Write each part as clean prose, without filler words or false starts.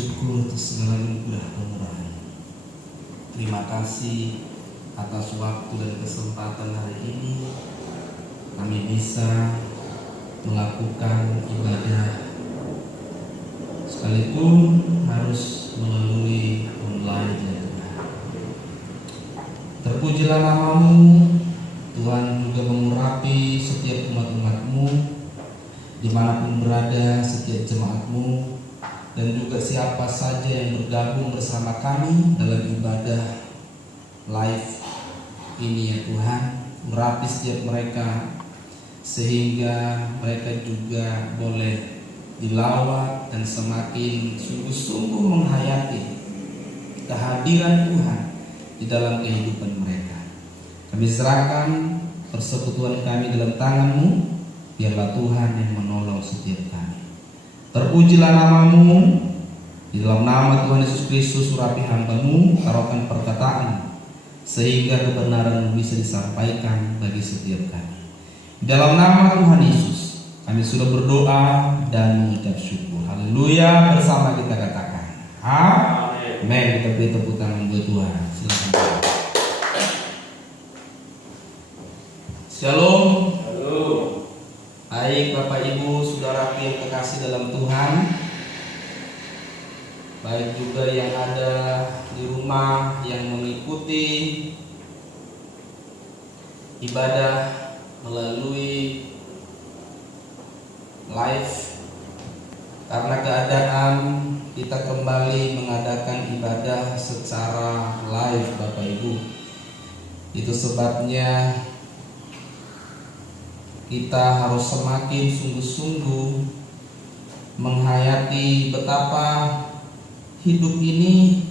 syukur atas segala anugerah kemurahan. Terima kasih atas waktu dan kesempatan hari ini kami bisa melakukan ibadah, sekalipun harus melalui online ya Tuhan. Terpujilah nama-Mu, Tuhan. Juga mengurapi setiap umat-umat-Mu dimanapun berada, setiap jemaat-Mu, dan juga siapa saja yang bergabung bersama kami dalam ibadah live ini ya Tuhan. Urapi setiap mereka sehingga mereka juga boleh dilawat dan semakin sungguh-sungguh menghayati kehadiran Tuhan di dalam kehidupan mereka. Kami serahkan persekutuan kami dalam tangan-Mu, biarlah Tuhan yang menolong setiap kami. Terpujilah nama-Mu, di dalam nama Tuhan Yesus Kristus urapi hamba-Mu, taruhkan perkataan sehingga kebenaran bisa disampaikan bagi setiap kami. Di dalam nama Tuhan Yesus kami sudah berdoa dan mengucap syukur. Haleluya. Bersama kita katakan amin. Kita beri tepuk tangan buat Tuhan. Silakan. Shalom. Baik Bapak Ibu Saudara yang terkasih dalam Tuhan, baik juga yang ada di rumah yang mengikuti ibadah melalui live. Karena keadaan kita kembali mengadakan ibadah secara live Bapak Ibu, itu sebabnya kita harus semakin sungguh-sungguh menghayati betapa hidup ini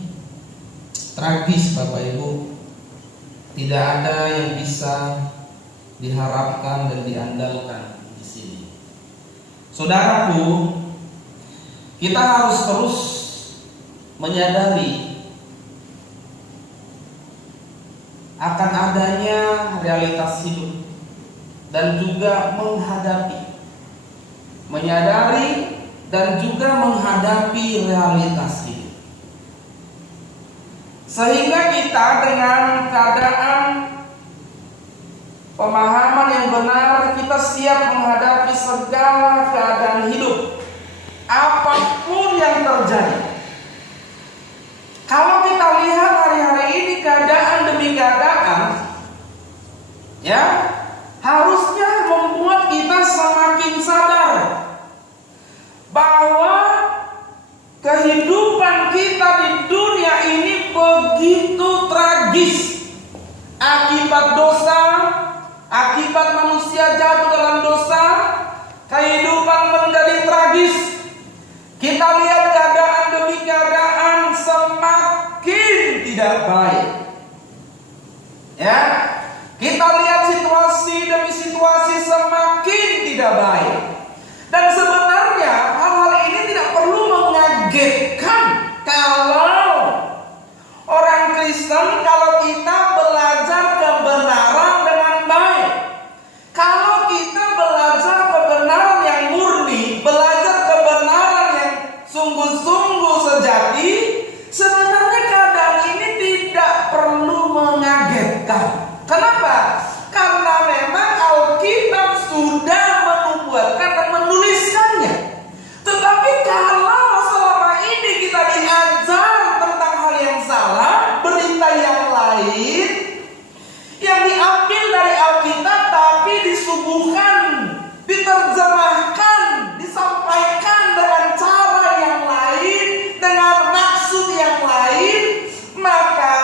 tragis Bapak Ibu. Tidak ada yang bisa diharapkan dan diandalkan di sini. Saudaraku, kita harus terus menyadari akan adanya realitas hidup dan juga menyadari dan juga menghadapi realitas hidup, sehingga kita dengan keadaan pemahaman yang benar kita siap menghadapi segala keadaan hidup, apapun yang terjadi. Kalau kita lihat hari-hari ini keadaan demi keadaan, ya, harusnya membuat kita semakin sadar bahwa kehidupan kita di dunia ini begitu tragis. Akibat dosa, akibat manusia jatuh dalam dosa, kehidupan menjadi tragis. Kita lihat keadaan demi keadaan semakin tidak baik. Ya, kita lihat situasi demi situasi semakin tidak baik. Dan sebenarnya hal-hal ini tidak perlu mengagetkan kalau orang Kristen, kalau kita belajar kebenaran dengan baik. Kalau kita belajar kebenaran yang murni, belajar kebenaran yang sungguh-sungguh sejati, sebenarnya keadaan ini tidak perlu mengagetkan. Kenapa? Karena memang Alkitab sudah menubuatkan dan menuliskannya. Tetapi kalau selama ini kita diajar tentang hal yang salah, berita yang lain yang diambil dari Alkitab tapi disuguhkan, diterjemahkan, disampaikan dengan cara yang lain, dengan maksud yang lain, maka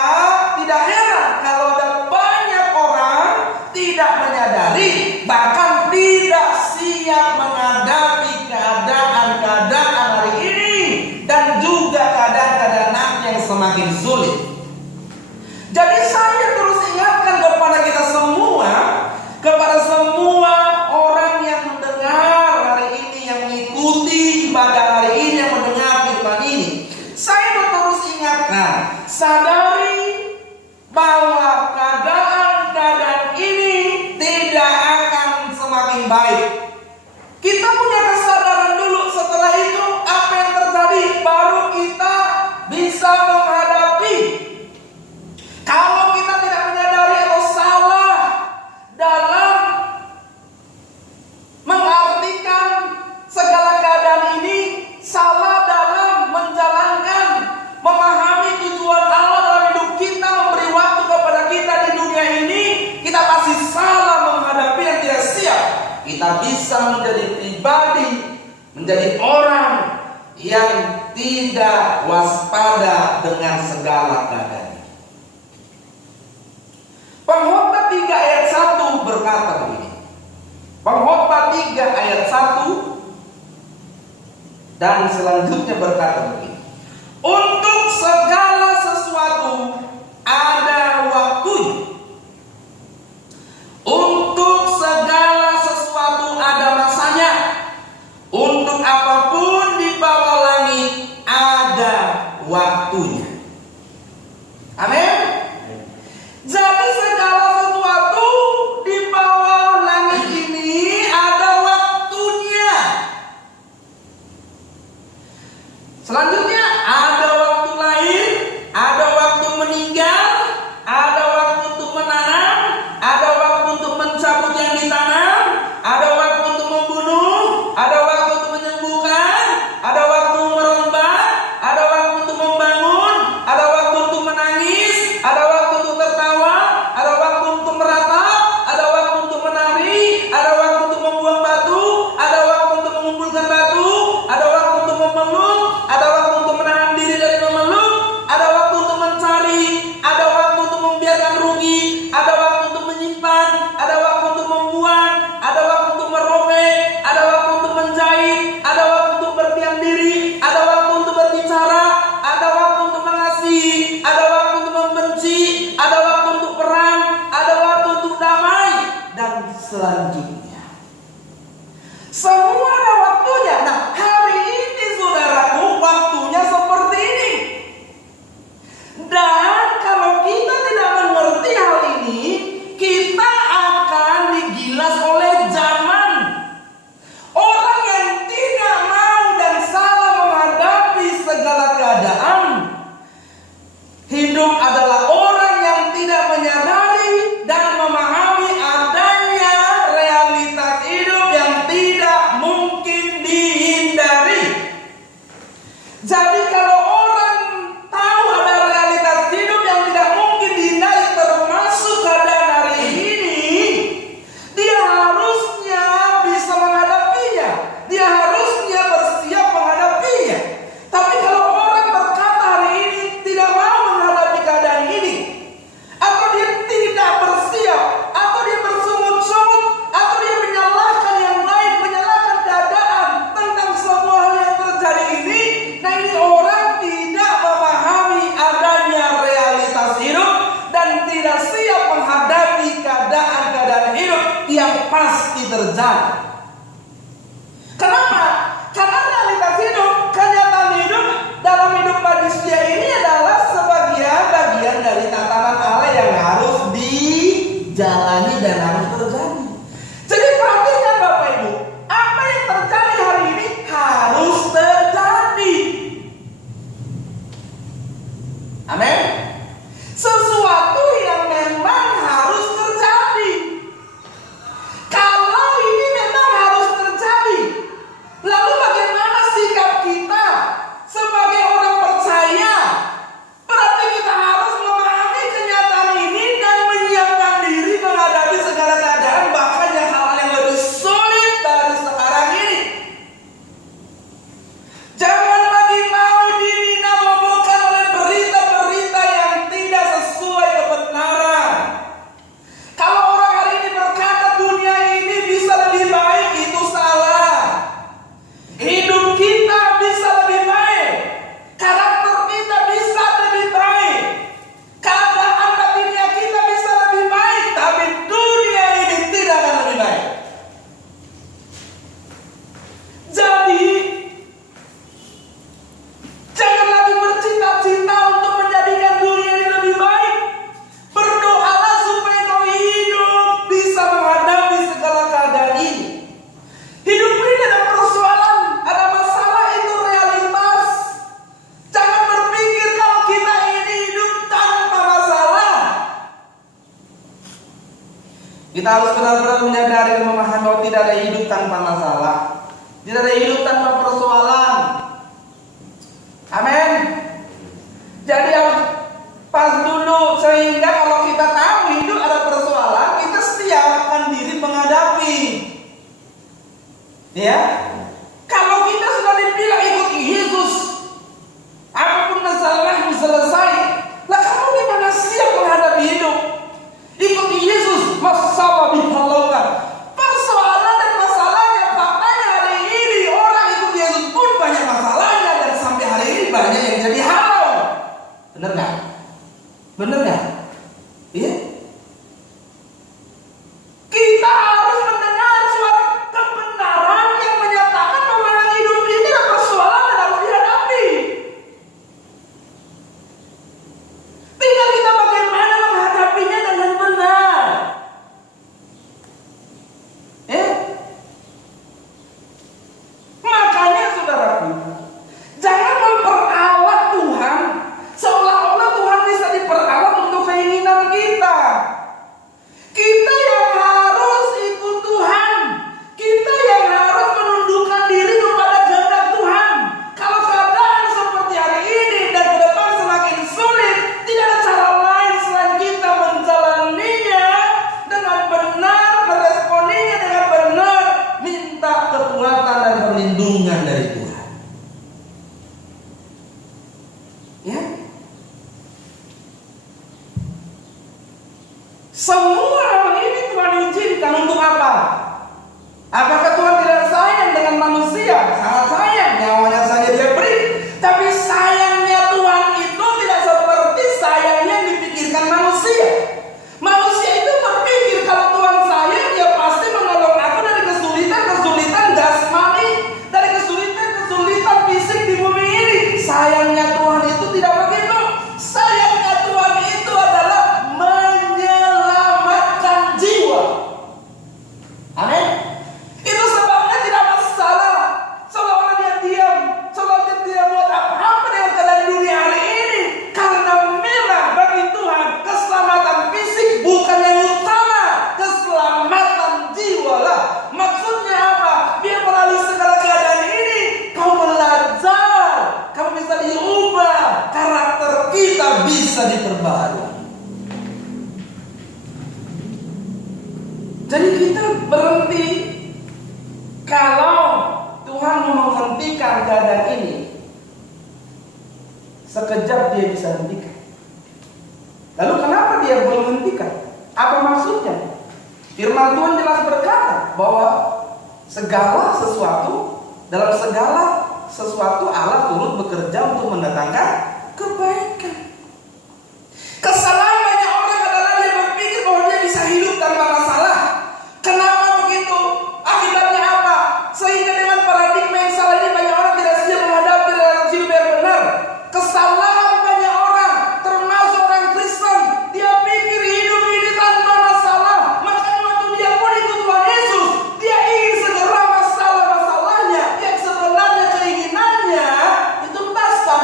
tidak heran kalau ada banyak orang tidak menyadari, bahkan tidak siap menghadapi keadaan-keadaan hari ini dan juga keadaan-keadaan nanti yang semakin sulit. Jadi saya terus ingatkan kepada kita semua, kepada semua orang yang mendengar hari ini, yang mengikuti ibadah hari ini, yang mendengar firman ini, saya terus ingatkan, sadari bahwa keadaan-keadaan ini tidak akan semakin baik. Kita punya kesadaran dulu, setelah itu apa yang terjadi baru kita kita bisa menjadi pribadi, menjadi orang yang tidak waspada dengan segala keadaan. Pengkhotbah 3 ayat 1 berkata begini. Pengkhotbah 3 ayat 1 dan selanjutnya berkata begini. Untuk segala sesuatu ada waktunya. Untuk segala sesuatu ada masanya. Untuk apapun di bawah langit ada waktunya. Amin. Jadi segala sesuatu di bawah langit ini ada waktunya. Selanjutnya ada waktu lahir, ada waktu meninggal, ada waktu untuk menanam, ada waktu untuk mencabut yang ditanam, ada waktu untuk membunuh, ada waktu untuk menyembuhkan, ada waktu merombak, ada waktu untuk membangun, ada waktu untuk menangis, ada waktu untuk tertawa, ada waktu untuk meratap, ada waktu untuk menari, ada waktu untuk membuang batu, ada waktu untuk mengumpulkan batu, ada waktu untuk memeluk, ada waktu untuk menahan diri dari memeluk, ada waktu untuk mencari, ada waktu untuk membiarkan rugi, ada waktu untuk menyimpan, ada waktu untuk membuang, ada waktu untuk merobek, ada waktu untuk menjahit, ada waktu untuk berdiam diri, ada waktu untuk berbicara, ada waktu untuk mengasihi, ada waktu untuk membenci, ada waktu untuk perang, ada waktu untuk damai, dan selanjutnya. Semua ada waktunya. Nah, hari ini saudaraku, waktunya seperti ini. Dan kalau kita tidak mengerti hal ini, kita akan digilas oleh zaman. Orang yang tidak mau dan salah menghadapi segala keadaan. Hidup adalah orang yang tidak menyadari dan memahami adanya realitas hidup yang tidak mungkin dihindari. Jadi kalau orang tahu ada realitas hidup yang tidak mungkin dihindari, termasuk keadaan hari ini, dia harusnya bisa menghadapinya. Dia harusnya bersiap menghadapinya. Tapi kalau orang berkata hari ini tidak mau menghadapi keadaan ini, atau dia tidak bersiap, atau dia bersungut-sungut, atau dia menyalahkan yang lain, menyalahkan keadaan tentang semua hal yang terjadi ini, nah ini orang tidak memahami adanya realitas hidup dan tidak siap menghadapi keadaan-keadaan hidup yang pasti terjadi. Kenapa? Karena realitas hidup, kenyataan hidup dalam hidup manusia ini adalah sebagian bagian dari tatanan Allah yang harus dijalani dan harus terjadi. Jadi perhatikan Bapak Ibu, apa yang terjadi hari ini harus terjadi. Amin. Sesuatu yang memang harus terjadi. Kalau ini memang harus terjadi, lalu bagaimana sikap kita sebagai orang percaya? Berarti kita harus memahami kenyataan ini dan menyiapkan diri menghadapi segala keadaan, bahkan yang hal-hal yang lebih sulit dari sekarang ini. Jangan lagi mau dininabobokan oleh berita-berita yang tidak sesuai kebenaran. Kalau orang hari ini berkata dunia ini bisa lebih baik, itu salah. Hidup kita bisa lebih baik, karakter kita bisa lebih baik, keadaan batinnya kita bisa lebih baik, tapi dunia ini tidak akan lebih baik. Jadi jangan lagi bercita-cita untuk menjadikan dunia ini lebih baik. Berdoalah supaya kau hidup bisa menghadapi segala keadaan ini. Hidup ini ada persoalan, ada masalah, itu realitas. Jangan berpikir kalau kita ini hidup tanpa masalah. Kita harus benar-benar menyadari dan memahami bahwa tidak ada hidup tanpa masalah. Tidak ada hidup tanpa persoalan. Amin. Jadi harus pas dulu, sehingga kalau kita tahu hidup ada persoalan, kita siapkan diri menghadapi. Ya, kalau kita sudah dibilang ikut Yesus, apapun masalahmu selesai. Lah kamu gimana siap menghadapi hidup? Ikut Yesus, masalah dihalaukan. Persoalan dan masalahnya, faktanya hari ini orang ikut Yesus pun banyak masalahnya, dan sampai hari ini banyak yang jadi halau. Bener nggak? Bener nggak? Iya. Kita harus mendengar suara kebenaran yang menyatakan bahwa hidup ini adalah persoalan dan harus dihadapi. Tinggal kita bagaimana menghadapinya dengan benar. Ya? Makanya saudaraku, jangan memperalat Tuhan seolah-olah Tuhan bisa diperalat untuk keinginan kita. Kita yang harus ikut Tuhan. Kita yang harus menundukkan diri kepada kehendak Tuhan. Kalau keadaan seperti hari ini dan ke depan semakin sulit, tidak ada cara lain selain kita menjalaninya dengan benar, meresponinya dengan benar, minta kekuatan dan perlindungan dari Tuhan. Ya? Semua hal ini Tuhan izinkan untuk apa? Apakah Tuhan tidak sayang dengan manusia? Sangat sayang, nyawanya saja Dia beri. Tapi sayangnya Tuhan itu tidak seperti sayangnya yang dipikirkan manusia. Manusia itu berpikir kalau Tuhan sayang, Dia pasti menolong aku dari kesulitan-kesulitan jasmani, dari kesulitan-kesulitan fisik di bumi ini. Sayangnya Tuhan itu tidak begitu. Sayangnya Tuhan itu adalah menyelamatkan jiwa. Amin. Itu sebabnya tidak masalah seolah-olah Dia diam, seolah Dia tidak buat apa-apa dengan keadaan dunia hari ini. Karena memang bagi Tuhan keselamatan fisik bukan yang utama, keselamatan jiwa lah. Maksudnya apa? Biar melalui segala keadaan ini kau belajar, kamu bisa diubah, karakter kita bisa diperbarui. Jadi kita berhenti kalau Tuhan mau menghentikan keadaan ini. Sekejap Dia bisa hentikan. Lalu kenapa Dia belum hentikan? Apa maksudnya? Firman Tuhan jelas berkata bahwa segala sesuatu, dalam segala sesuatu Allah turut bekerja untuk mendatangkan kebaikan. Kesalahan banyak orang adalah dia berpikir bahwa dia bisa hidup tanpa masalah. Kenapa begitu? Akibatnya apa? Sehingga dengan paradigma yang salah ini banyak orang tidak siap menghadapi dalam hidup yang benar. Kesalahan banyak orang, termasuk orang Kristen, dia pikir hidup ini tanpa masalah. Makanya waktu dia pun ikut Tuhan Yesus, dia ingin segera masalah-masalahnya yang sebenarnya keinginannya dituntaskan.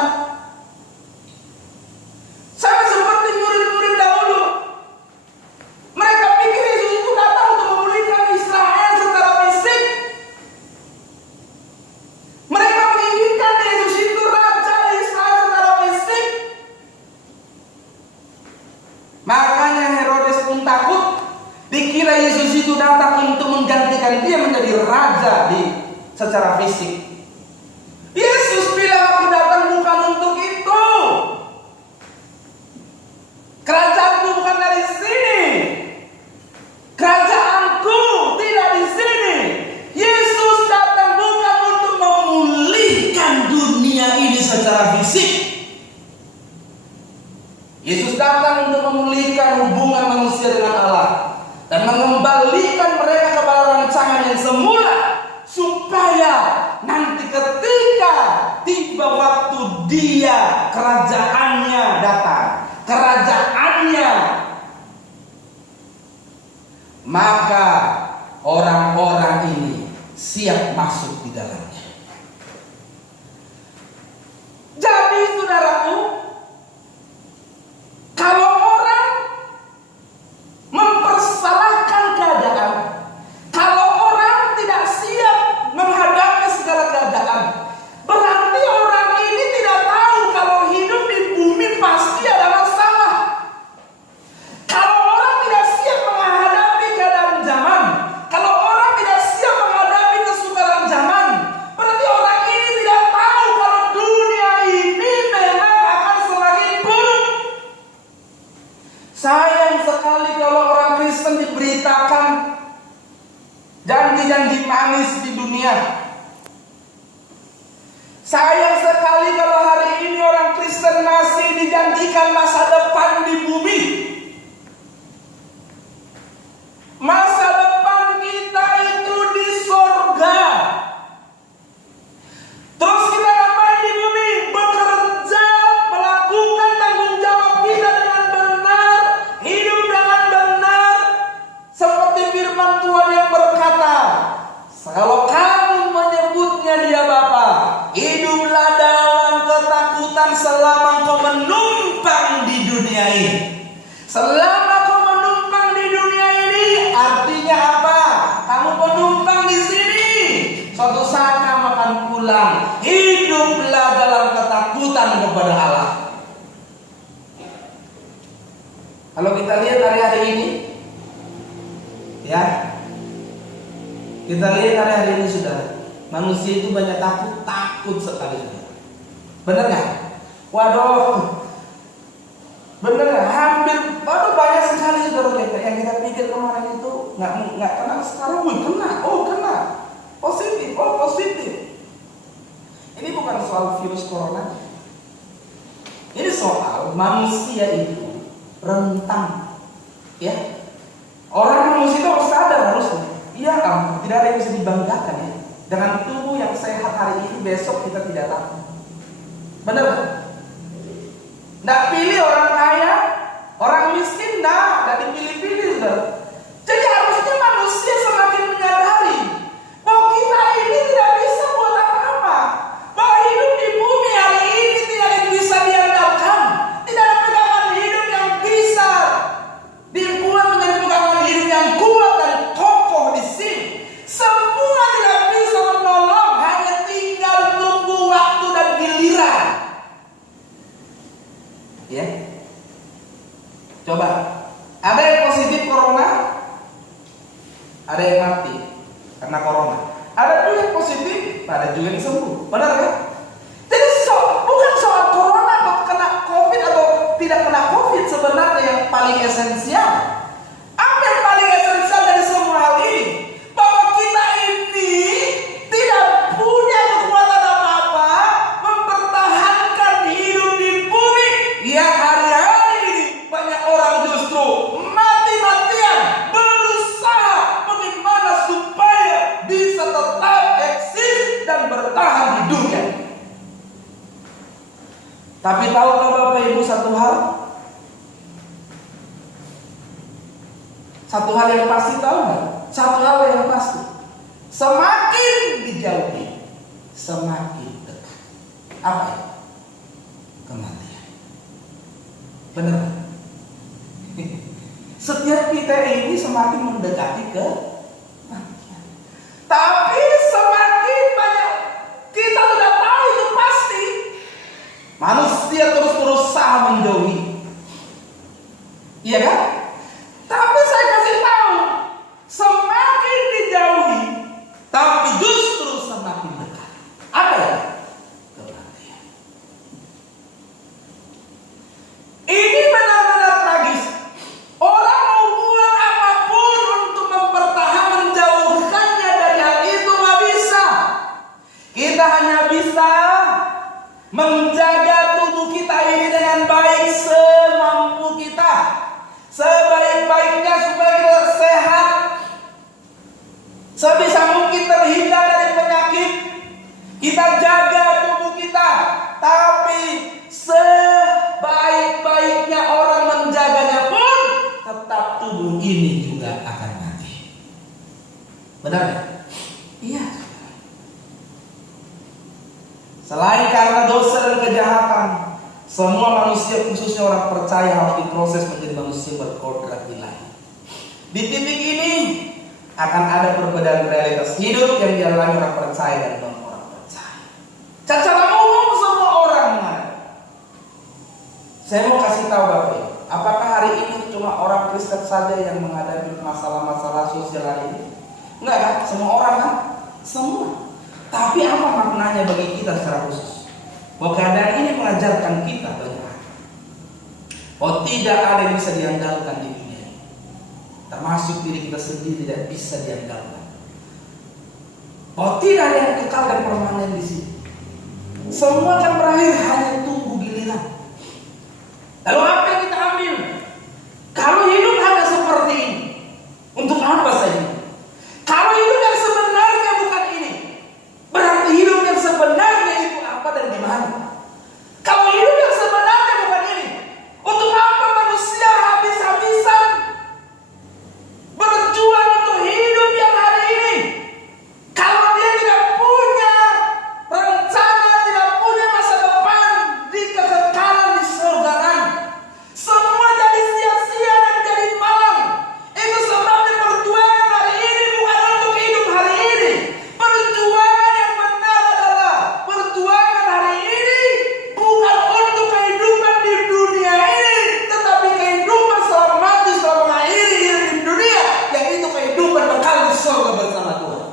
Sama seperti murid-murid dahulu. Mereka pikir Yesus itu datang untuk memulihkan Israel secara fisik. Mereka menginginkan Yesus itu raja Israel secara fisik. Makanya Herodes pun takut. Dikira Yesus itu datang untuk menggantikan dia menjadi raja secara fisik. Yesus bilang, aku datang bukan untuk itu. Kerajaanku bukan dari sini. Kerajaanku tidak di sini. Yesus datang bukan untuk memulihkan dunia ini secara fisik. Yesus datang untuk memulihkan hubungan manusia dengan Allah dan mengembalikan mereka kepada rancangan yang semula, supaya nanti ketika tiba waktu Dia, kerajaannya datang, kerajaannya, maka orang-orang ini siap masuk di dalamnya. Jadi saudaraku, kalau orang mempersalahkan keadaan, kalau orang tidak siap menghadapi segala keadaan, berarti orang ini tidak tahu kalau hidup di bumi pasti ada masalah. Kalau orang tidak siap menghadapi keadaan zaman, kalau orang tidak siap menghadapi kesukaran dunia. Sayang sekali kalau hari ini orang Kristen masih dijanjikan masa depan di bumi. Masa depan kita itu di surga. Terus kita ngapain di bumi? Bekerja, melakukan tanggung jawab kita dengan benar, hidup dengan benar. Seperti firman Tuhan yang berkata, kalau kamu menyebutnya dia Bapa, hiduplah dalam ketakutan selama kau menumpang di dunia ini. Selama kau menumpang di dunia ini, artinya apa? Kamu penumpang di sini. Suatu saat kamu akan pulang. Hiduplah dalam ketakutan kepada Allah. Kalau kita lihat hari-hari ini, ya, kita lihat hari-hari ini sudah, manusia itu banyak takut sekali sudah. Benar nggak? Waduh, benar nggak? Hampir, waduh banyak sekali saudara kita yang kita pikir kemarin itu nggak kena, sekarang kena, positif. Ini bukan soal virus corona, ini soal manusia itu rentan, ya. Orang manusia itu harus sadar harusnya. Iya, tidak ada yang bisa dibanggakan ya. Dengan tubuh yang sehat hari ini, besok kita tidak tahu. Benar kan? Nggak pilih orang kaya, orang miskin, nggak dipilih-pilih, saudara. Jadi harusnya manusia semakin menyadari bahwa kita ini tidak bisa buat apa-apa. Bahwa hidup di bumi hari ini tidak bisa diandalkan. Tidak ada pegangan hidup yang bisa dibuat menjadi pegangan hidup yang kuat dan kokoh di sini. Semua tidak bisa menolong, hanya tinggal tunggu waktu dan giliran. Ya, coba, ada yang positif corona, ada yang mati karena corona. Ada juga yang positif, ada juga yang sembuh. Benar kan? Jadi bukan soal corona atau kena COVID atau tidak kena COVID sebenarnya yang paling esensial. Apa yang paling esensial dari semua hal ini? Bahwa kita ini tidak punya kekuatan apa-apa mempertahankan hidup di bumi. Ya, hari-hari ini banyak orang justru mati-matian berusaha bagaimana supaya bisa tetap eksis dan bertahan di dunia. Tapi tahukah Bapak Ibu satu hal? Satu hal yang pasti, tahu nggak? Satu hal yang pasti, semakin dijauhi, semakin dekat. Apa itu? Kematian. Benar? Setiap kita ini semakin mendekati kematian. Tapi semakin banyak kita sudah tahu itu pasti. Manusia terus berusaha menjauhi. Iya kan? Tapi saya kasih tahu, semakin dijauhi, tapi justru semakin dekat. Apa ya? Kematian. Ini benar-benar tragis. Orang mau buat apapun untuk mempertahankan, menjauhkannya dari hal itu nggak bisa. Kita hanya bisa menjaga tubuh kita ini dengan baik semampu kita, sebaik-baiknya supaya kita sehat, sebisa mungkin terhindar dari penyakit. Kita jaga tubuh kita, tapi sebaik-baiknya orang menjaganya pun tetap tubuh ini juga akan mati. Benar nggak? Iya. Selain karena dosa dan kejahatan, semua manusia khususnya orang percaya harus diproses menjadi manusia berkodrat ilahi. Di titik ini akan ada perbedaan realitas hidup yang dialami orang percaya dan non orang percaya. Secara umum semua orang mengalami. Saya mau kasih tahu Bapak Ibu, apakah hari ini cuma orang Kristen saja yang menghadapi masalah-masalah sosial hari ini? Enggak kan? Semua orang kan? Semua. Tapi apa maknanya bagi kita secara khusus? Bahwa keadaan ini mengajarkan kita banyak hal. Oh, tidak ada yang bisa diandalkan di dunia ini. Termasuk diri kita sendiri tidak bisa diandalkan. bahwa tidak ada yang kekal dan permanen di sini. Semua akan berakhir, hanya tunggu giliran. Lalu apa yang kita ambil? Kalau hidup hanya seperti ini, untuk apa saya? Kalau hidup yang sebenarnya bukan ini, berarti hidup yang sebenarnya itu apa dan di mana? Kalau hidup yang sebenarnya bukan ini, untuk apa manusia habis-habisan berjuang untuk hidup yang hari ini? Kalau dia tidak punya rencana, tidak punya masa depan di kekekalan di surga nanti, semua jadi sia-sia dan jadi malang. Itu sebabnya perjuangan hari ini bukan untuk hidup hari ini. Perjuangan yang benar adalah perjuangan hari ini bukan untuk kehidupan di dunia ini, tetapi kehidupan setelah mati, setelah mengakhiri hidup di dunia, yaitu kehidupan kekal di surga bersama Tuhan.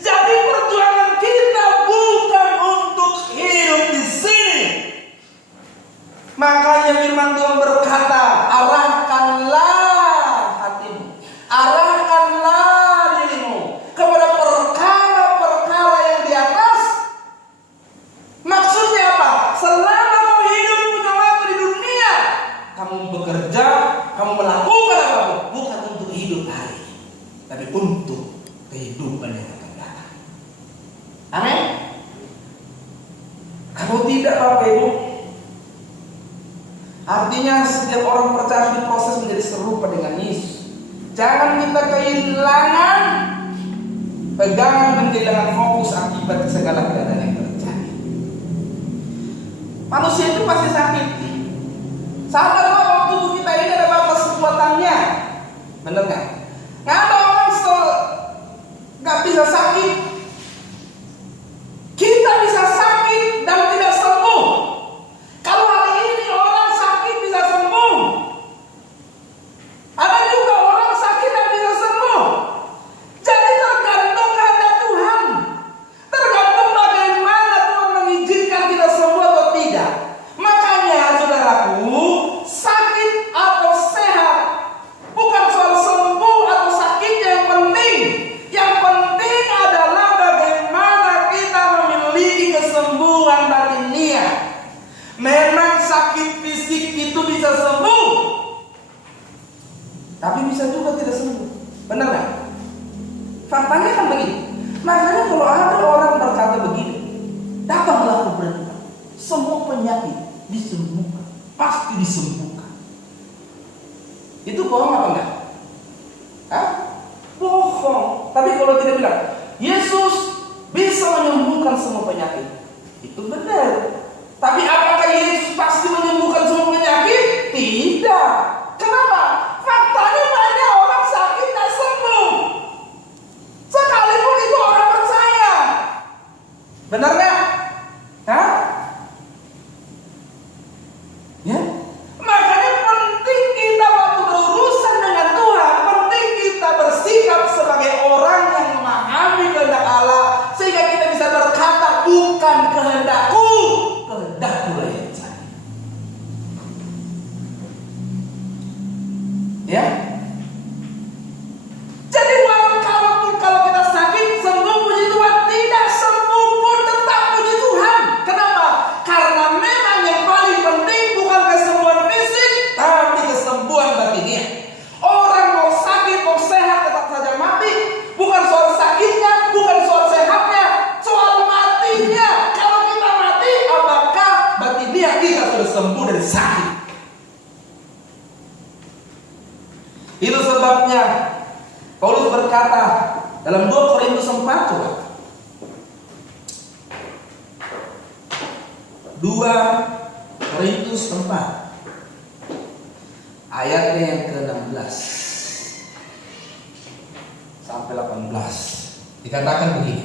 Jadi perjuangan kita bukan untuk hidup di sini. Makanya firman Tuhan berkata, arahkanlah hatimu, arahkanlah dirimu kepada perkara-perkara yang di atas. Maksudnya apa? Selama kamu hidup punya waktu di dunia, kamu bekerja, kamu melakukan apapun, bukan untuk hidup hari ini, tapi untuk kehidupan yang akan datang. Amin. Kalau tidak, Bapak Ibu, artinya setiap orang percaya harus diproses menjadi serupa dengan Yesus. Jangan kita kehilangan pegangan dan kehilangan fokus akibat segala keadaan yang terjadi. Manusia itu pasti sakit. Sadar bahwa tubuh kita ini ada batas kekuatannya. Benar nggak? Nggak ada orang nggak bisa sakit. Kita bisa sakit dan tidak sembuh. Kalau hari ini orang sakit bisa sembuh, ada juga orang sakit dan bisa sembuh. Jadi tergantung kehendak Tuhan, tergantung bagaimana Tuhan mengizinkan kita sembuh atau tidak. Makanya saudaraku, sakit atau sehat bukan soal sembuh atau sakitnya yang penting. Yang penting adalah bagaimana kita memiliki kesembuhan batiniah. Memang sakit fisik itu bisa sembuh, tapi bisa juga tidak sembuh. Benar nggak? Faktanya kan begini. Makanya kalau ada orang berkata begini, datanglah ke berdoa, semua penyakit disembuhkan, pasti disembuhkan. Itu bohong apa enggak? Hah? Bohong. Tapi kalau tidak bilang Yesus bisa menyembuhkan semua penyakit, itu benar. Tapi apakah Yesus pasti menyembuhkan semua penyakit? Tidak. Kenapa? Faktanya banyak orang sakit tak sembuh, sekalipun itu orang percaya. Benar nggak? Hah? Ya. Makanya penting kita waktu berurusan dengan Tuhan, penting kita bersikap sebagai orang yang memahami kehendak Allah, sehingga kita bisa berkata, bukan kehendakku, kehendakmu lah yang jadi. Ya. Jadi kalau kita sakit, sembuh puji Tuhan, tidak sembuh pun tetap puji Tuhan. Kenapa? Karena memang yang paling penting bukan kesembuhan fisik, tapi kesembuhan batiniah. Orang mau sakit, mau sehat, tetap saja mati. Bukan soal sakitnya, bukan soal sehatnya, soal matinya. Kalau kita mati, apakah batiniah kita sudah sembuh dari sakit? Itu sebabnya Paulus berkata dalam 2 Korintus 4, coba. 2 Korintus 4 ayatnya yang ke-16 sampai 18 dikatakan begini.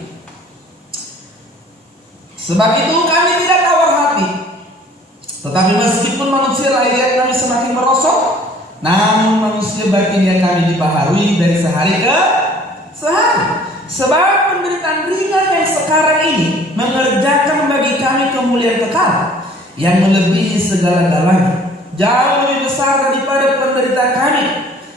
Sebab itu kami tidak tawar hati, tetapi meskipun manusia lahiriah kami semakin merosot, namun manusia batinnya kami dibaharui dari sehari ke sehari. Sebab penderitaan ringan yang sekarang ini mengerjakan bagi kami kemuliaan kekal yang melebihi segala-galanya, jauh lebih besar daripada penderitaan kami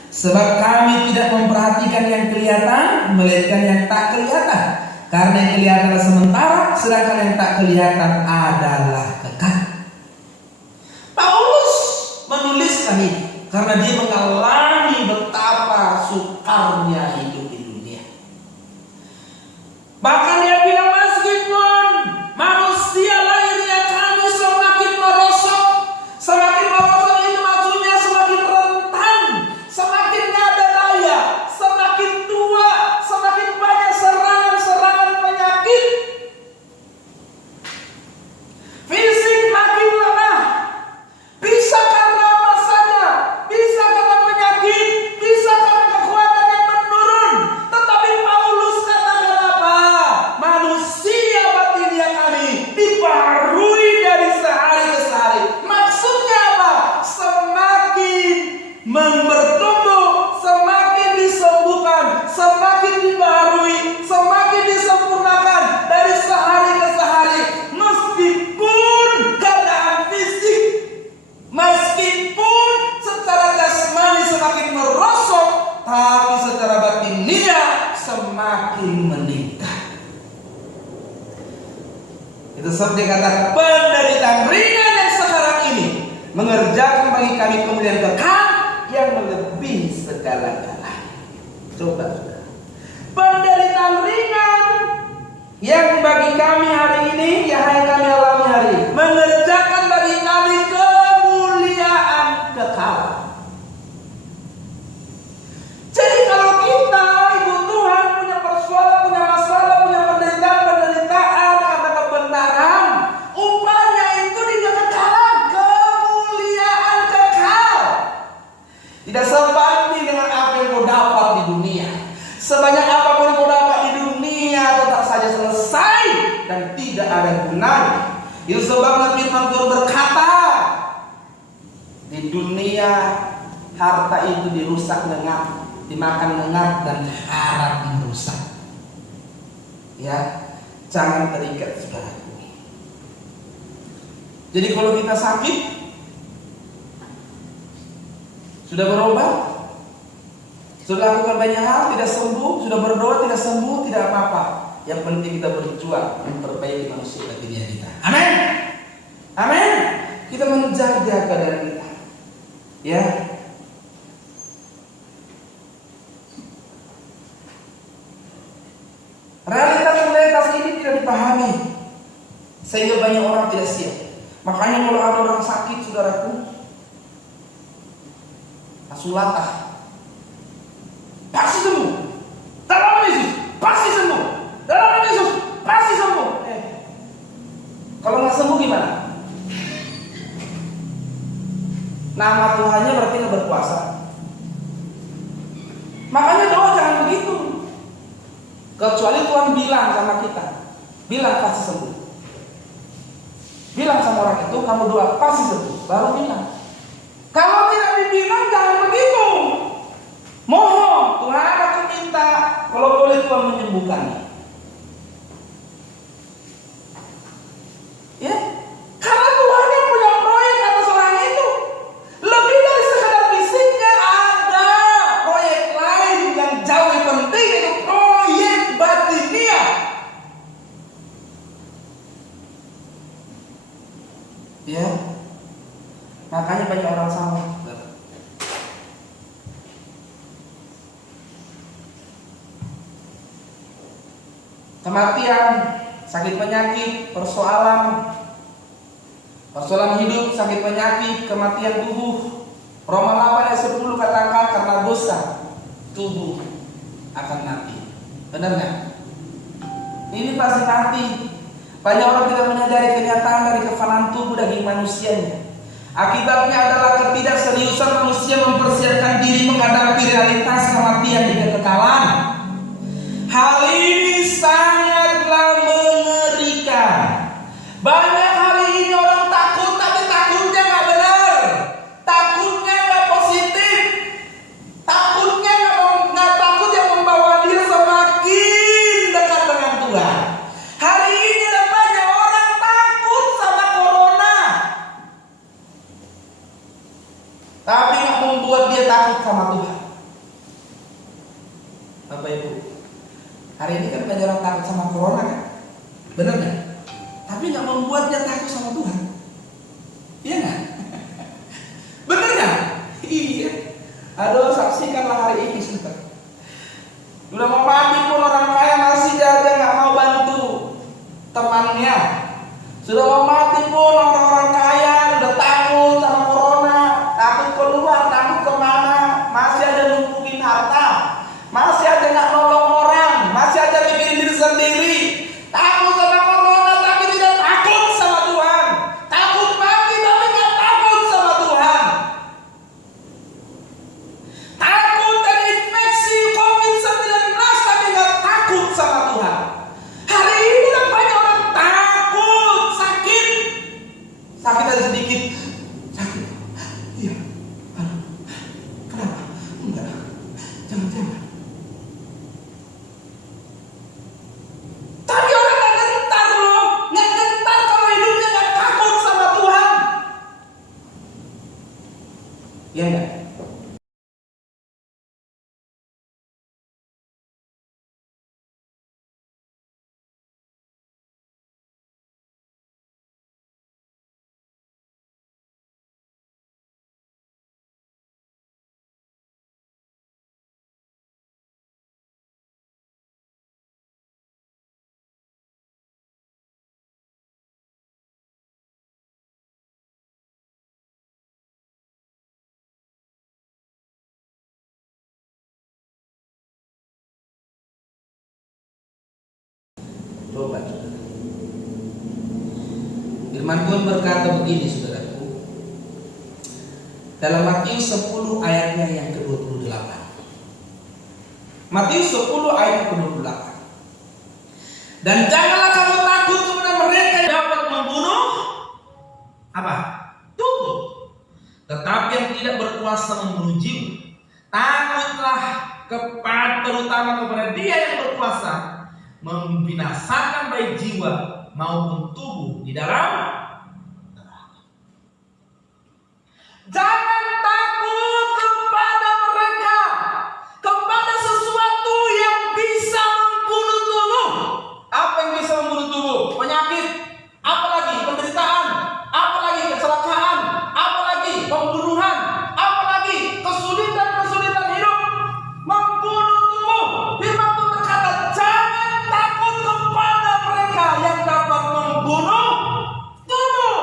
Sebab kami tidak memperhatikan yang kelihatan, melainkan yang tak kelihatan. Karena yang kelihatan adalah sementara, sedangkan yang tak kelihatan adalah kekal. Paulus menuliskan ini karena dia mengalami betapa sukarnya hidup di dunia. Bahkan dia bilang, meskipun manusia lahirnya kami semakin merosot itu maksudnya semakin rentan, semakin gak ada daya, semakin tua, semakin banyak serangan penyakit. Fisik makin lemah. Bisa karena apa saja, bisa karena penyakit, bisa karena kekuatan yang menurun. Tetapi Paulus katakan apa? Manusia batinnya kami dibaharui dari sehari ke sehari. Maksudnya apa? Semakin bertumbuh, semakin disembuhkan, semakin dibaharui, semakin disempurnakan dari sehari ke sehari. Meskipun keadaan fisik, meskipun secara jasmani semakin merosot, tapi secara batinia semakin meningkat. Itu sebab dia kata, penderitaan ringan yang sekarang ini mengerjakan bagi kami kemuliaan kekal yang melebihi segala-galanya. Coba saudara, penderitaan ringan yang bagi kami hari ini, yang kami alami hari ini, mengerjakan bagi kami kemuliaan kekal. Jadi kalau kita, ibu Tuhan, punya persoalan, punya masalah, punya penderitaan karena kebenaran, upahnya itu di kekekalan, kemuliaan kekal. Tidak sebanding dengan apa yang kau dapat di dunia. Sebanyak apapun yang kau dapat di dunia tetap saja selesai dan tidak ada gunanya. Itu sebabnya firman Tuhan berkata, di dunia harta itu dirusak ngengap, dimakan ngengap dan harap merusak. Ya, jangan terikat saudaraku. Jadi kalau kita sakit, sudah berobat, sudah lakukan banyak hal, tidak sembuh, sudah berdoa, tidak sembuh, tidak apa-apa. Yang penting kita berjuang memperbaiki manusia dan dunia kita. Amin. Amin. Kita menjaga keadaan kita. Ya. Realitas ini tidak dipahami, sehingga banyak orang tidak siap. Makanya kalau ada orang sakit, saudaraku, langsung latah. Pasti sembuh. Dalam nama Yesus, pasti sembuh. Dalam nama Yesus, pasti sembuh. Kalau nggak sembuh gimana? Nama Tuhannya berarti nggak berkuasa. Makanya doa jangan begitu. Kecuali Tuhan bilang sama kita, bilang pasti sembuh. Bilang sama orang itu, kamu doa pasti sembuh, baru bilang. Kalau tidak dibilang jangan begitu. Mohon Tuhan, aku minta kalau boleh Tuhan menyembuhkan. Ya, karena Tuhan yang punya proyek atas orang itu. Lebih dari sekadar fisiknya, ada proyek lain yang jauh lebih penting, itu proyek batinia. Ya, makanya banyak orang salah. Kematian, sakit penyakit, persoalan hidup, sakit penyakit, kematian tubuh. Roma 8 ayat 10 katakan karena dosa tubuh akan mati. Benar nggak? Ini pasti mati. Banyak orang tidak menyadari kenyataan dari kefanaan tubuh daging manusianya. Akibatnya adalah ketidakseriusan manusia mempersiapkan diri menghadapi realitas kematian di kekekalan. Hal ini sangatlah mengerikan. Banyak hari ini orang takut, tapi takutnya nggak benar, takutnya nggak positif, takutnya nggak takut yang membawa dia semakin dekat dengan Tuhan. Hari ini ada banyak orang takut sama corona, tapi nggak membuat dia takut sama Tuhan. Hari ini kan banyak orang takut sama corona kan? Bener nggak? Tapi nggak membuat dia takut sama Tuhan. Iya nggak? Bener nggak? Iya. Aduh, saksikanlah hari ini sebentar. Udah mau mati pun orang kaya masih aja nggak mau bantu temannya. Sudah mau mati pun orang-orang kaya udah takut sama corona, takut keluar, takut kemana, masih aja numpukin harta, masih aja nggak nolong orang, masih aja mikirin diri sendiri. Takut sama corona tapi tidak takut sama Tuhan. Takut mati tapi nggak takut sama Tuhan. Takut dari infeksi COVID-19 tapi nggak takut sama Tuhan. Hari ini kan banyak orang takut sakit. Sakit aja sedikit. Sakit. Iya. Aduh. Kenapa? Enggak. Jangan-jangan. Tapi orang nggak gentar loh. Nggak gentar kalau hidupnya nggak takut sama Tuhan. Iya enggak? Coba saudara. Firman Tuhan berkata begini saudaraku. Dalam Matius 10 ayatnya yang ke-28. Matius 10 ayat ke-28. Dan janganlah kamu takut kepada mereka yang dapat membunuh apa? Tubuh. Tetapi yang tidak berkuasa membunuh jiwa. Takutlah terutama kepada Dia yang berkuasa membinasakan baik jiwa maupun tubuh di dalam neraka. Jangan takut kepada mereka, kepada sesuatu yang bisa membunuh tubuh. Apa yang bisa membunuh tubuh? Penyakit, apalagi penderitaan, apalagi kecelakaan, apalagi pembunuhan, apalagi kesulitan-kesulitan hidup membunuh tubuh. Firman Tuhan berkata, jangan takut kepada mereka yang dapat membunuh tubuh.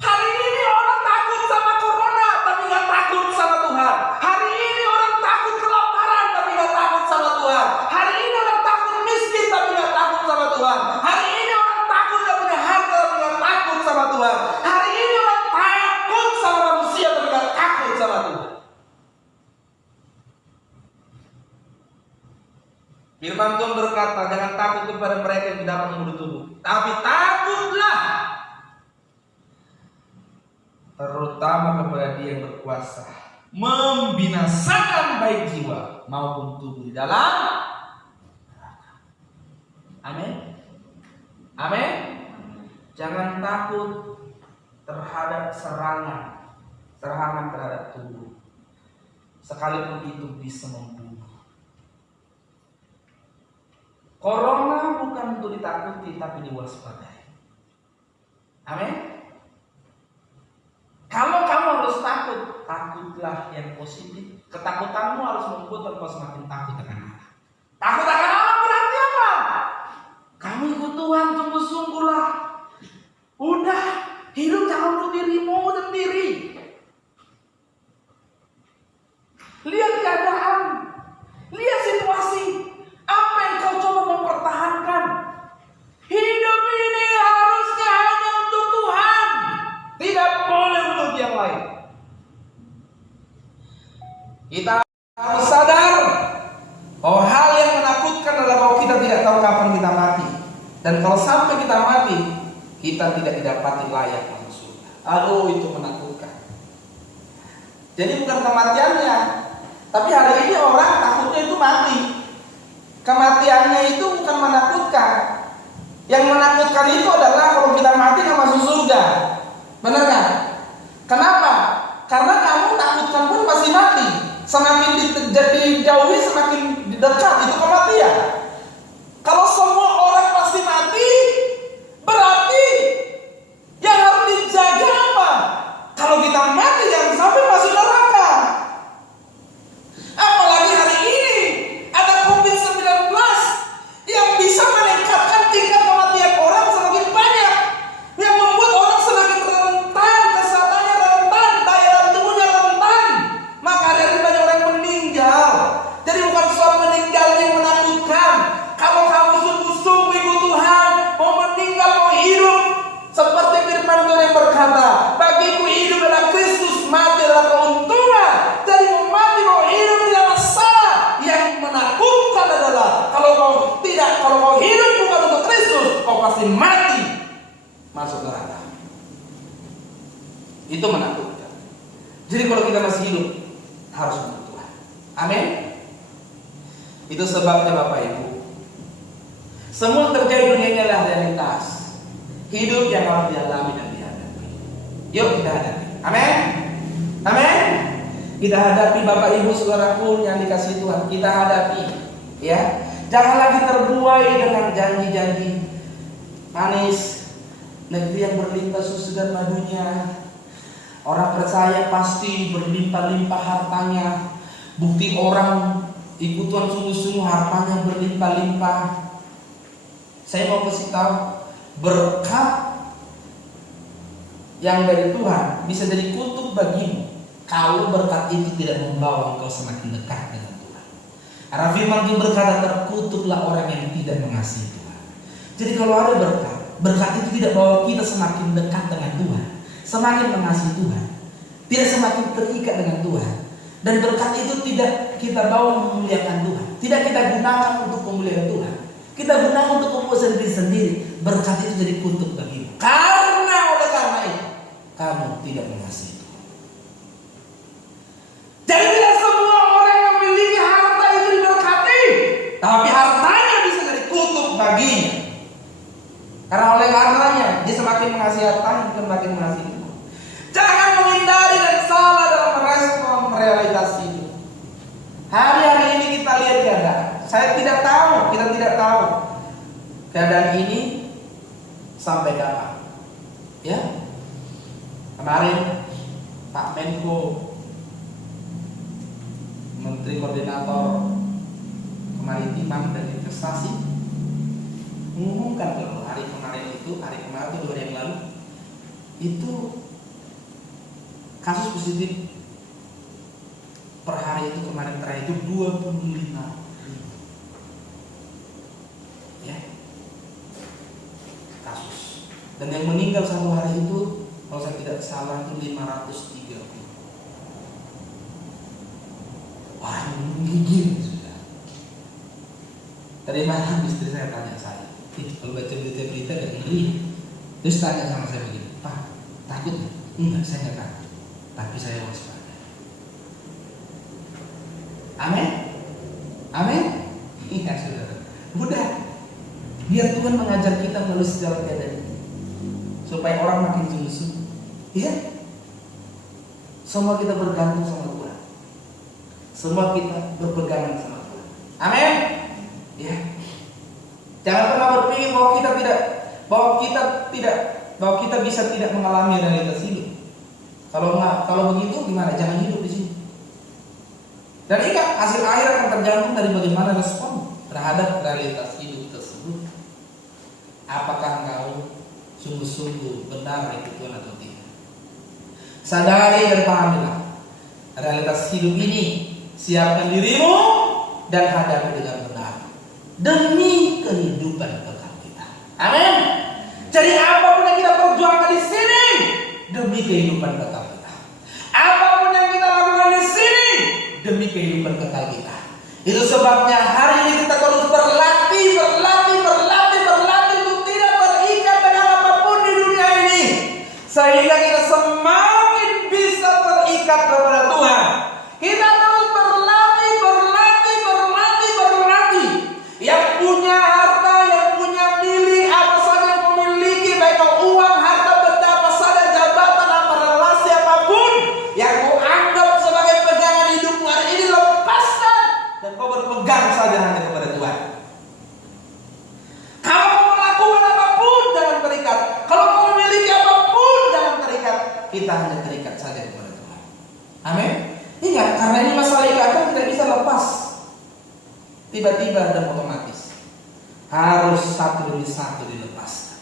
Hari ini orang takut sama corona tapi nggak takut sama Tuhan. Hari ini orang takut kelaparan tapi nggak takut sama Tuhan. Hari ini orang takut miskin tapi nggak takut sama Tuhan. Hari ini orang takut nggak punya harta tapi nggak takut sama Tuhan. Hari ini orang takut sama manusia tapi nggak takut sama Tuhan. Firman Tuhan berkata, jangan takut kepada mereka yang dapat membunuh tubuh, tapi takutlah terutama kepada Dia yang berkuasa membinasakan baik jiwa maupun tubuh di dalam neraka. Amin. Amin. Jangan takut terhadap serangan terhadap tubuh, sekalipun itu bisa membunuh. Corona bukan untuk ditakuti tapi diwaspadai. Amin. Kalau kamu harus takut, takutlah yang positif. Ketakutanmu harus membuat engkau semakin takut akan Allah. Takut akan Allah berarti apa? Kamu ikut Tuhan sungguh-sungguhlah. Udah, hidup jangan untuk dirimu sendiri. Lihat keadaan, lihat situasi. Apa yang kau coba mempertahankan? Hidup ini harusnya hanya untuk Tuhan, tidak boleh untuk yang lain. Kita harus sadar bahwa hal yang menakutkan adalah bahwa kita tidak tahu kapan kita mati. Dan kalau sampai kita mati, kita tidak didapati layak masuk surga. Aduh, itu menakutkan. Jadi bukan kematiannya, tapi hari ini orang takutnya itu mati. Kematiannya itu bukan menakutkan. Yang menakutkan itu adalah kalau kita mati nggak masuk surga. Benar nggak? Kenapa? Karena kamu takutkan pun masih mati. Semakin dijauhi semakin dekat itu kematian. Itu menakutkan. Jadi kalau kita masih hidup harus untuk Tuhan. Amin. Itu sebabnya Bapak Ibu, semua terjadi dunia ini adalah realitas hidup yang harus dialami dan dihadapi. Yuk kita hadapi. Amin. Amin. Kita hadapi Bapak Ibu saudaraku yang dikasihi Tuhan. Kita hadapi, ya. Jangan lagi terbuai dengan janji-janji manis, negeri yang berlimpah susu dan madunya. Orang percaya pasti berlimpah-limpah hartanya. Bukti orang ikut Tuhan sungguh-sungguh hartanya berlimpah-limpah. Saya mau kasih tahu, berkat yang dari Tuhan bisa jadi kutuk bagimu kalau berkat itu tidak membawa engkau semakin dekat dengan Tuhan. Karena firman Tuhan berkata, terkutuklah orang yang tidak mengasihi Tuhan. Jadi kalau ada berkat itu tidak bawa kita semakin dekat dengan Tuhan, semakin mengasihi Tuhan, tidak semakin terikat dengan Tuhan. Dan berkat itu tidak kita bawa memuliakan Tuhan, tidak kita gunakan untuk memuliakan Tuhan, kita gunakan untuk memuaskan diri sendiri. Berkat itu jadi kutuk bagimu, karena oleh karena itu kamu tidak mengasihi Tuhan. Jadi tidak semua orang yang memiliki harta itu diberkati, tapi hartanya bisa jadi kutuk baginya. Karena oleh karenanya dia semakin mengasihi hartanya, bukan makin mengasihi Tuhan. Jangan menghindari dan salah dalam merespon realitas itu. Hari-hari ini kita lihat keadaan. Saya tidak tahu, kita tidak tahu keadaan ini sampai kapan. Ya, kemarin Pak Menko, Menteri Koordinator Kemaritiman dan Investasi, mengumumkan kalau hari kemarin itu 2 hari yang lalu itu kasus positif per hari itu kemarin terakhir itu 25.000, ya, kasus. Dan yang meninggal satu hari itu kalau saya tidak salah itu 530. Wah, ini menggigil sudah. Tadi malam istri saya tanya saya, kalau baca berita-berita gak ngeri. Terus tanya sama saya begini, Pak, takut gak? Enggak, saya gak takut, tapi saya waspada. Amin. Amin. Iya saudara. Udah, biar Tuhan mengajar kita melalui segala keadaan ini, supaya orang makin sungguh-sungguh. Iya. Semua kita bergantung sama Tuhan. Semua kita berpegangan sama Tuhan. Amin. Ya. Jangan pernah berpikir bahwa kita bisa tidak mengalami realitas hidup. Kalau begitu gimana? Jangan hidup di sini. Dan ingat, hasil akhir akan tergantung dari bagaimana respon terhadap realitas hidup tersebut. Apakah engkau sungguh-sungguh benar ikut Tuhan atau tidak? Sadari dan pahamilah realitas hidup ini. Siapkan dirimu dan hadapi dengan benar demi kehidupan kekal kita. Amin. Jadi apapun yang kita perjuangkan di sini demi kehidupan kekal kita. Apapun yang kita lakukan di sini demi kehidupan kekal kita. Itu sebabnya hari ini kita terus berlatih untuk tidak terikat dengan apapun di dunia ini, sehingga kita semakin bisa terikat kepada Tuhan. Kita terus berlatih. Yang punya harta, yang punya milik, apa saja yang memiliki, baik uang, harta benda, apa saja, jabatan, apa relasi apapun yang kau anggap sebagai pegangan hidupmu hari ini, lepaskan dan kau berpegang saja hanya kepada Tuhan. Kalau kau melakukan apapun jangan terikat. Kalau kau memiliki apapun jangan terikat. Kita hanya terikat saja kepada Tuhan. Amin. Ingat, karena ini masalah ikatan tidak bisa lepas tiba-tiba dan otomatis. Harus satu demi satu dilepaskan.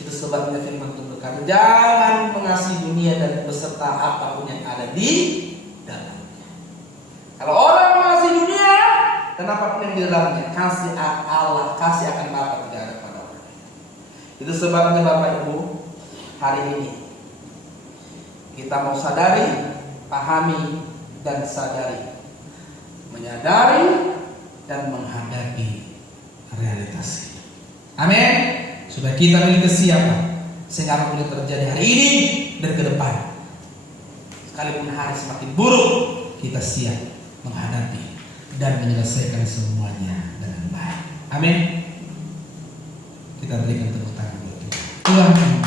Itu sebabnya firman Tuhan berkata, jangan mengasihi dunia dan beserta apapun yang ada di dalamnya. Kalau orang mengasihi dunia dan apapun yang di dalamnya, kasih Allah, kasih akan Bapa tidak ada pada orang. Itu sebabnya Bapak Ibu, hari ini kita mau sadari, pahami, dan sadari, menyadari dan menghadapi realitas hidup. Amin. Sudah kita miliki siapa? Sehingga apapun yang terjadi hari ini dan ke depan, sekalipun hari semakin buruk, kita siap menghadapi dan menyelesaikan semuanya dengan baik. Amin. Kita berikan tepuk tangan buat Tuhan. Tuhan